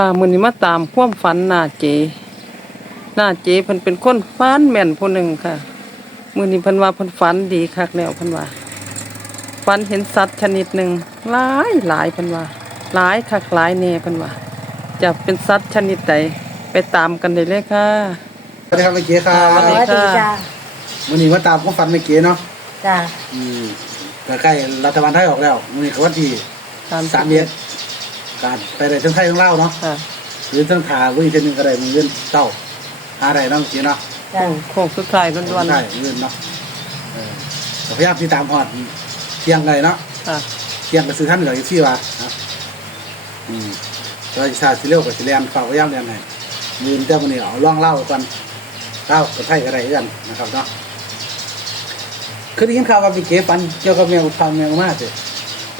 ค่ะมื้อนี้มาตามความฝันหน้าเจหน้าเจเพิ่นเป็นคนฝันแม่นผู้หนึ่งค่ะมื้อนี้เพิ่นว่าเพิ่นฝันดีคักแล้วเพิ่นว่าฝันเห็นสัตว์ชนิดหนึ่งหลายหลายเพิ่นว่าหลายคักหลายแน่เพิ่นว่าจะเป็นสัตว์ชนิดใดไปตามกันได้เลยค่ะสวัสดีครับเมื่อกี้ครัสวับสดีสวัสดีจ้าวันนี้มาตามความฝันเมื่อกี้เนาะจ้าอืมก็ใกล้รัฐบาลไทยออกแล้ววันนี้ก็วันที่สามเดือน การไปได้ทั้งไทยทั้งลาวเนาะค่ะหรือทั้งขาวิ่งเช่นนึงก็ได้มือเงินเต้าหาได้เนาะเมื่อกี้เนาะจ้าโค้งสุดท้ายล้วนใช่เงินเนาะเออก็พยายามติดตามฮอดเที่ยงเลยเนาะๆค่ะ เที่ยงก็ซื้อท่านเหลืออยู่ที่ว่าเนาะอืมก็ชาสิเร็วกับสิเรียนฝากพยายามเรียนให้ยืนเจ้ามันนี่เอาล่องเล่ากันเล่ากับไทยก็ได้กันนะครับเนาะเคยได้ยินข่าวว่ามีเก๋ฟันเกี่ยวกับแมวฟันแมวมากเลย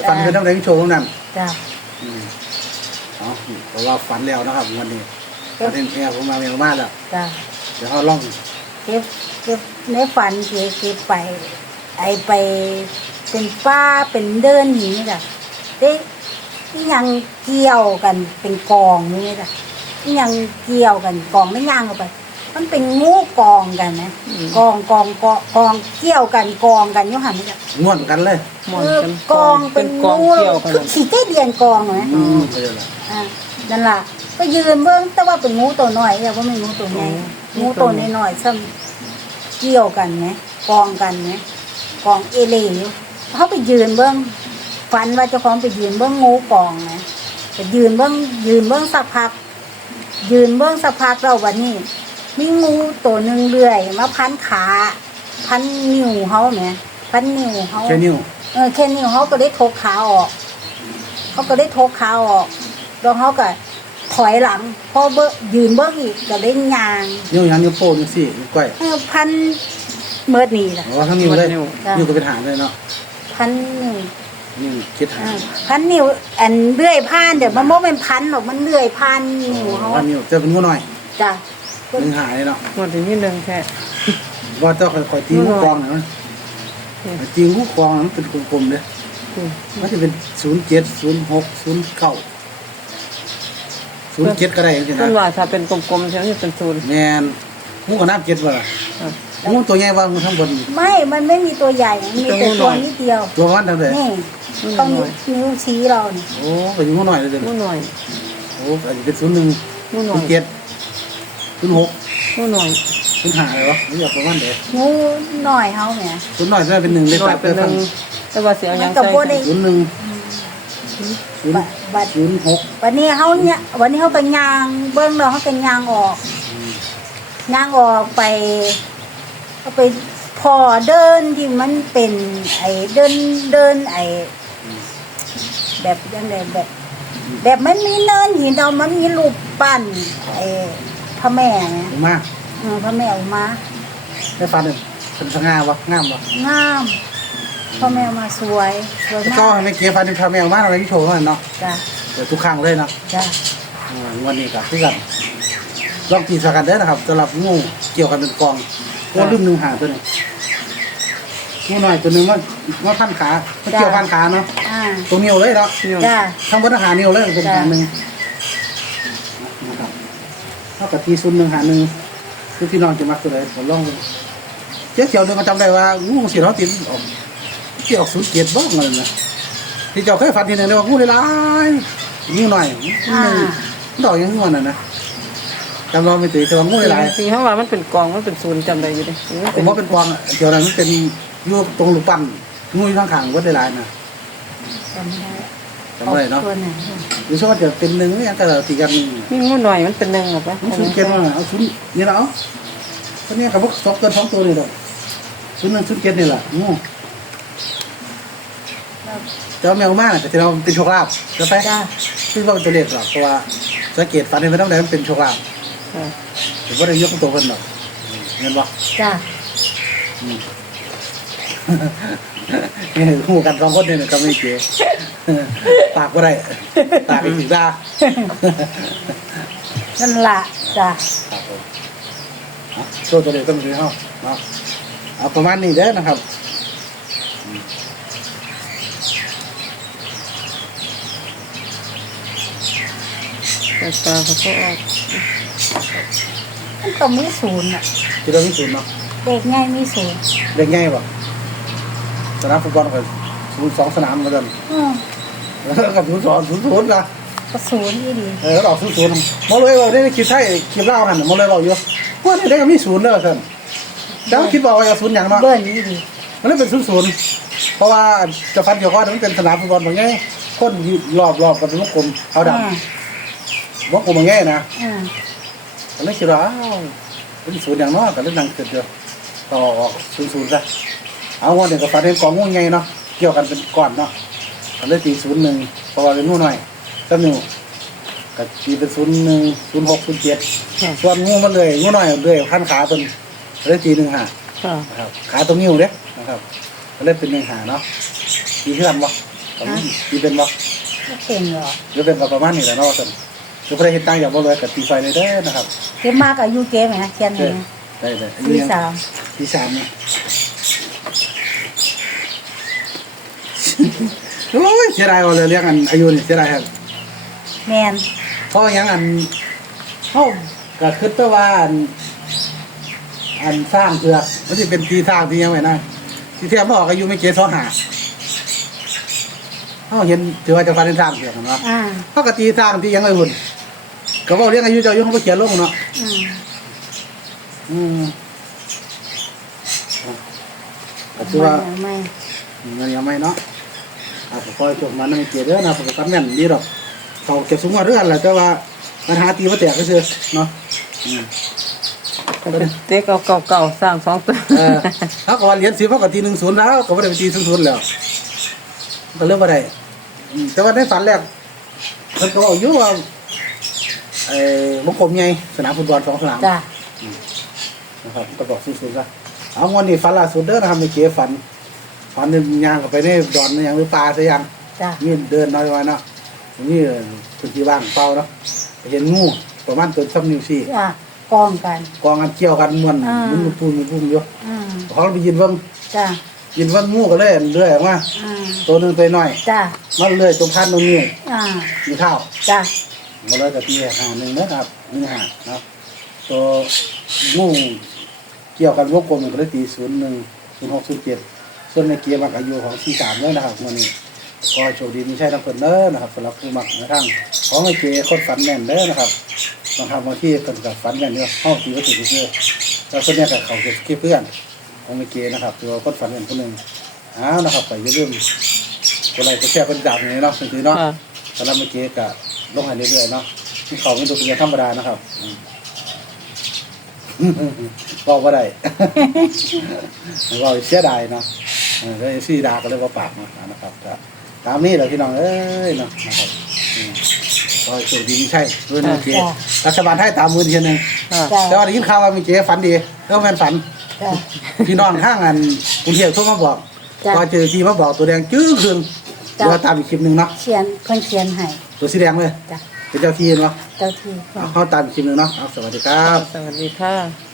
ฟันเป็นทั้งไรโชว์ทั้งนั้นจ้าอืม เอาเพราะว่าฝันแล้วนะครับวันนี้ประเด็นแมวผมมาแมวมากแล้วจ้าเดี๋ยวเขาล่องเก็บเก็บในฝันเก็บเก็บไป ไอไปเป็นป้าเป็นเดินหนีจ้ะเด็ที่ยังเกี่ยวกันเป็นกองนี่จ้ะที่ยังเกี่ยวกันกองไม่ย่างออกไป มันเป็นงูกองกันนะอืมกองกองกองกองเกี่ยวกันกองกันอยุหันนี่จ้ะง่วนกันเลยหมอนเออกันกองเป็นกองงูเกี่ยวกันคือขี่เต้เดียนกองไหมอืมก็จะละอ่านั่นล่ะก็ยืนเบื้องแต่ว่าเป็นงูตัวน้อยแต่ว่าไม่งูตัวใหญ่งูตัวน้อยๆซ้ำเกี่ยวกันไหมกองกันไหมกองเอเหลอยู่เขาไปยืนเบื้องฝันว่าเจ้าของไปยืนเบื้องงูกองนะไปยืนเบื้องยืนเบื้องสักพัก ยืนเบื้องสักพักเราวันนี้ มีงูตัวหนึ่งเลื่อยมาพันขา พันนิ้วเขาเนี่ยพันนิ้วเขาแค่นิ้วเออแค่นิ้วเขาก็ได้ทกขาออกเขาก็ได้ทกขาออกแล้วเขาก็ถอยหลังพอเบงยืนเบิ้งอีกก็ได้ยางนิ้วยังนิ้วโป้งนิ้วสี่นิ้วก้อยเออพันเมื่อนี่ล่ะเพราะว่าทั้งนิ้วเลยนิ้วนิ้วก็เป็นหางเลยเนาะพันนิ้วนิ้วคิดหาเองอพันนิ้วอันเลื่อยผ่านเดี๋ยวมันโมเป็นพันหรอกมันเลื่อยผ่านนิ้วเขาว่านิ้วเจะเป็นงูหน่อยจ้ะ หนึ่งหายเลยเนาะหมดที่นี่หนึ่งแค่ว่าเจ้าคอยๆตีงูกรองหน่อยมั้ยอืมตีงูกรองมันเป็นกลมๆเลยอืมมันจะเป็นศูนย์เจ็ดศูนย์หกศูนย์เก้าศูนย์เจ็ดก็ได้จริงๆเพิ่นนะว่าถ้าเป็นกลมๆใช่ไหมเป็นศูนย์แมนงูกับน้ำเจ็ดบ่ล่ะอะงูตัวใหญ่ว่างูทั้งบนไม่มันไม่มีตัวใหญ่มันมีแต่ตัวตัวน้อยนิดเดียว ตัวมันเท่าไหร่นี่ต้องนิ้วนิ้วชี้เราเนี่ยโอ้เป็นงูหน่อยเลยเด้องูหน่อยโอ้อันนี้เป็นศูนย์หนึ่งงูหน่ศูอนยย์เจ็ด ศูนย์หกงูหน่อยศูนย์ห้าเลยวะนี่อยากประมาณเด้องูหน่อยเขาเนี่ยศูนย์หน่อยจะเป็นหนึ่งเลขหน่อแปยดเป็นหนึ่งแต่ว่าเสียงยังมันกับใส่โบได้ศูนย์หนึ่งศูนย์บัดบัดศูนย์หกวันนี้เขาเนี่ยวันนี้เขาเป็นยางเบื้องเราเขาเป็นยางออกยางออกไปเขาไปพอเดินที่มันเป็น ไอ้เดินเดินไอ้แบบยังไงแบบ แบบมันมีเนินหินเอามันมีรูปปั้นไอ้ พระแม่เนี่ยถูกมากเออพระแม่ออกมาได้ฟันหนึ่งเป็นสง่าวะงามวะงามพระแม่มาสวยสวยแล้วมาก็กไม่เกี่ยวฟันเป็นพาแมวมากอะไรที่โชว์มันเนาะจ้ะเดี๋ยวทุกครั้งเลยเนาะจ้ะอ่าวันนี้กับที่กันลองตีสกันได้อนะครับสำหรับงูเกี่ยวกันเป็นกองตัวลืมหนึ่งหาตัวหนึงงูหน่อยตัวหนึงมันมันพันขามันเกี่ยวพันขาเนาะอ่าตรงนิ้วเลยเนาะ จ้ะทั้งบนหานิ้วเลยเป็นหาหนึ่งนะครับ เท่ากับทีซุนหนึ่งหาหนึ่งคือพี่น้องจะมักตัวไหนผมลองดูเจ๊เกี่ยวเดินมาจำได้ว่างูเสียเขาติดออกที่ออกศูนย์เกียรติบ้างเลยนะที่เจ้าเคยฝันทีหนึ่งเลยว่างูหลายๆนิ้วหน่อยนิ้วหนึ่งดอกยังงูน่ะนะจำเราไม่ตื่นแต่ว่างูหลายสีข้างว่ามันเป็นกองมันเป็นศูนย์จำได้อยู่ดิๆผมว่าเป็นกวางอะเดี๋ยวนั้นมันเป็นอยูตรงลูกปั้นงูอยู่ข้างๆวัดหลายๆนะจำไม่ได้ จำได้เนาะตัวไหนหรือว่าจะเป็นหนึ่งเนี่ยแต่เราตีกันมีงูหน่อยมันเป็นหนึ่งหรอปะมันชุนเกณฑ์มาเอาชุนนี่ละเอาตัวเนี้ยกับพวกสองเกินสองตัวนี่แหละชุนหนึ่งชุนเกณฑ์นี่แหละงูแต่ว่าแมวมากแต่ที่เราเป็นโชคลาภจะไปจ้ะซึ่งว่าเป็นตัวเลขหรอกเพราะว่าสังเกตฟันให้ไม่ต้องได้มันเป็นโชคลาภอะถือว่าได้ยกตัวเพิ่นหรอกเห็นปะจ้ะนี่ หูกันสองคนเนี่ยก็ไม่เก๋ปากก็ได้ปากอีกถึงตานั่นล่ะจ้ะครับผมเอาโชว์ตัวเลขต้องดูเฮาเนาะเอาประมาณนี้เด้อนะครับแต่ตาเขาก็ออกมันต้องมีศูนย์อะที่เรามีศูนย์เนาะเด็กง่ายมีศูนย์เด็กง่ายป่ะ สนามฟุตบอลก็ศูนย์สองสนามเหมือนกันอืมแล้วก็ศูนย์สองศูนย์ศูนย์นะก็ศูนย์อีดีเออออกศูนย์ศูนย์มาเลยว่าได้คิดใช่คิดเล่าหันมาเลยบอกอยู่ว่าได้ก็มีศูนย์เด้อท่านแล้วคิดบอกว่าจะศูนย์อย่างเนาะเบิ้ลอีดีมันเลยเป็นศูนย์ศูนย์เพราะว่าจะฟันเกี่ยวข้อมันเป็นสนามฟุตบอลบางแง่คนอยู่รอบรอบกันเป็นวงกลมเอาดอ่าำวงกลมบางแง่นะอ่าก็เลยคิดว่าอ้าวเป็นศูนย์อย่างเน้อยก็เลยนั่งคิดเดียวต่อออกศูนย์ศูนย์ซะ เอาวันเดียวกับฟันเป็นกองงูใหญ่เนาะเกี่ยวกันเป็นก้อนเนาะก็เลยตีศูนย์หนึ่งเพราะว่าเป็นงูหน่อยก็หนึ่งก็ตีเป็นศูนย์หนึ่งศูนย์หกศูนย์เจ็ดค่ะส่วนงูมันเลยงูหน่อยเลยขั้นขาเป็นเลยตีหนึ่งหาค่ะนะครับขาตรงนิ้วเด้นะครับก็เลยเป็นหนึ่งหาเนาะตีเพื่อนบ่ตอนนี้ตีเป็นบ่ไม่เป็นหรอกหรือเป็นประมาณนี้แหละเนาะว่าซั่นคือบ่ได้เฮ็ดตั้งอย่างบ่เลยกับตีไฟเลยเด้อนะครับเก็บมากอายุเก็บไหมเขียนไหมได้ได้อันสี่นี้ยังสามที่สามเนี่ย โอ้ยเสียดายเอาเลยเรียกอันอายุนี่เสียดายครับแมนเพราะหยังอันเฮาก็คิดไปว่าอันอันสร้างเผือกมันสิเป็นที่สร้างที่ยังไงนะที่เทียบบ่ออกอายุไม่เกินสองห้าเฮาเห็นถือว่าจะฟันเป็นสร้างเผือกเนาะอ่าเขาก็ตีสร้างที่ยังไงหุ่นก็บอกเรียกอายุเจ้าอายุเขาไปเขียนลงเนาะอืมอืมก็คือว่าไม่มันยังไม่เนาะ อาจจะคอยจบมันไม่เกียเด้อนะผมก็แม่นดีดอกเขาเก็บสูงกว่าเรื่องแหละแต่ว่าปัญหาตีมาแตกก็คือเนาะอืมเด็กเอาเก่าๆสร้างสองตัวเออถ้าก็ว่าเหรียญสิบเขาก็ตีหนึ่งศูนย์แล้วก็ไม่ได้ไปตีศูนย์ศูนย์แล้วก็เรื่องอะไรอืมแต่ว่าในฝันแรกเพิ่นก็บอกอยู่ว่าไอ้วงกลมใหญ่สนามฟุตบอลสองสนามจ้ะนะครับก็บอกศูนย์ศูนย์ซะเอาวันนี้ฝันล่าสุดเด้อนะครับในเก๋ฝัน ฝันเดินยางกับไปในดอนในยังหรือปลาซะยังจ้ะนี่เดินน้อยวันเนาะนี่พื้นที่ว่างเปล่าเนาะไปเห็นงูประมาณตัวซ้ำนิ้วสี่จ้ะกองกัน กองกันเกี่ยวกันม้วนอ่ามั มันปูนมันพุ่มอยู่อืมเขาไปยินเบิ่งจ้ะยินเบิ่งงูก็เลยเลื่อยออกมาอ่าตัวหนึงตัวน้อยจ้ะมันเลื่อยตรงพันตรงนี้อ่ามีข้าว จ้ะมาเลยกับตีหาหนึ่งนะครับหนึ่งหาเนาะตัวงูเกี่ยวกันวงกลมก็เลยตีศูนย์หนึ่งศูนย์หกศูนย์เจ็ด ส่วนในเกียร์มักอายุของสี่สามเลยนะครับวันนี้ก็โชคดีมีใช่ทั้งคนเด้อนะครับสำหรับผู้มักนะทั้งของไอ้เจคนฝันแม่นเด้อนะครับบางครั้งบางที่คนกับฝันแม่นเนี่ยห้องตีวัตถุเชื่อแล้วคนเนี้ยกับเขาเก็บเพื่อนของไอ้เจนะครับคือว่าคนฝันแม่นคนหนึ่งอ้าวนะครับไปอย่าลืมคนไรก็แชร์คนดับอย่างนี้เนาะสิ่งที่เนาะค่ะสำหรับไอ้เจกับลงใหายเรื่อยๆเนาะที่เขาไม่ดูเป็นธรรมดานะครับอืมบอกว่าได้เราเสียดายเนาะ เออแล้วซีดาก็เลยว่าปากมานะครับก็ตามนี้แหละพี่น้องเอ้ยเนาะนะครับอืมก็โชคดีไม่ใช่ด้วยนะเจ๊รัฐบาลให้ตามมือทีนึงค่ะจ้ะแต่ว่าได้ยินข่าวว่ามีเจ๊ฝันดีก็แม่นฝัน จ้ะพี่น้องข้างอันกรุงเทพโทรมาบอกจ้ะพอเจอทีมาบอกตัวแดงจื้อคืนจ้ะ เดี๋ยวตามอีกคลิปหนึ่งเนาะเขียนเพิ่นเขียนให้ตัวสีแดงเลยจ้ะเป็นเจ้าที่เนาะเจ้าที่เอาเข้าตามอีกคลิปหนึ่งเนาะเอาสวัสดีครับ สวัสดีค่ะ